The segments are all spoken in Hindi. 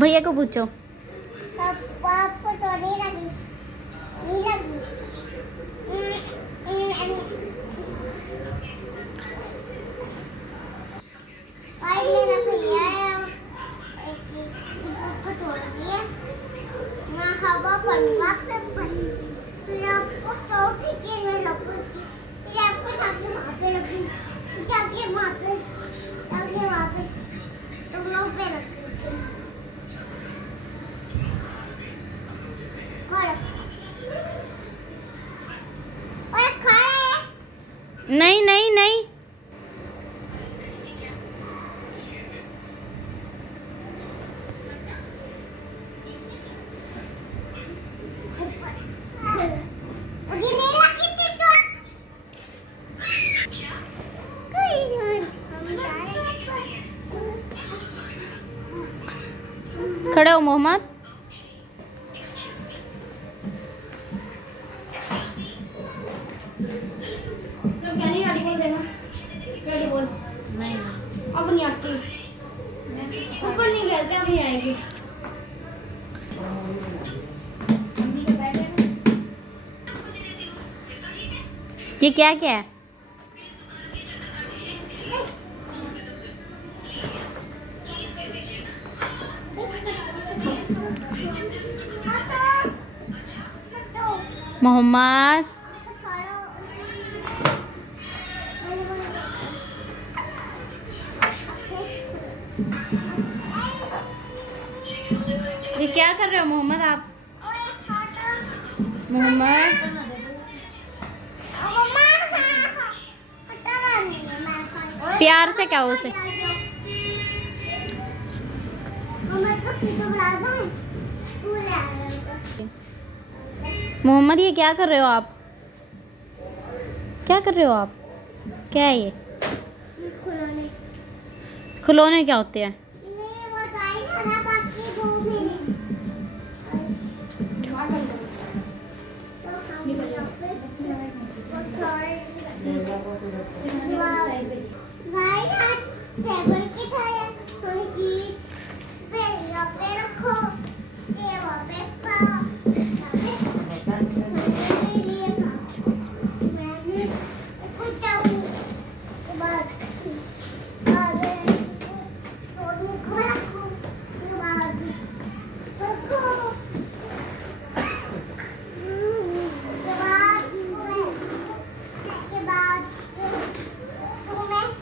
भैया को पूछो। आपको तो नहीं लगी, नहीं लगी। और मेरा भैया एक को तोड़ दिया। मैं हवा पड़ूंगा फिर आपको तो पीछे में लगूंगी, फिर आपको जाके वहाँ पे लगूंगी, जाके वहाँ पे तुम लोग पे लगूंगी। और खाए नहीं नहीं नहीं, मुझे नहीं लगी थी तो खड़े हो मोहम्मद। अब नहीं आती, ऊपर नहीं गया, अब नहीं आएगी। ये क्या क्या है? मोहम्मद ये क्या कर रहे हो मोहम्मद आप? मोहम्मद प्यार से क्या उसे। मोहम्मद ये क्या कर रहे हो आप? क्या कर रहे हो आप? क्या है ये? खिलौने क्या होते हैं? टेबल के साथ थोड़ी चीज पे रखो, ये वहाँ पे खाओ, मैंने कुछ चाहूँ के बाद सोनू को रखो, के बाद रखो, के बाद तुम्हें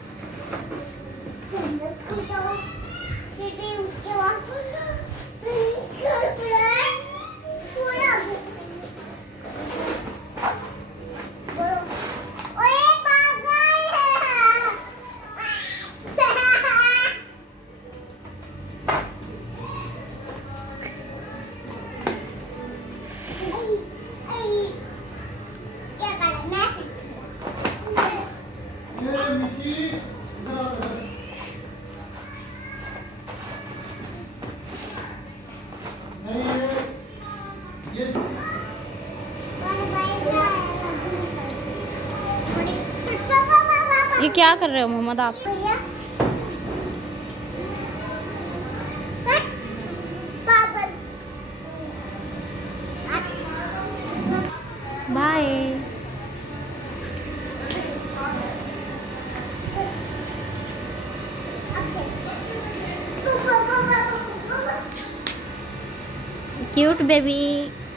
ये क्या कर रहे हो मोहम्मद आप? बाय। Cute baby.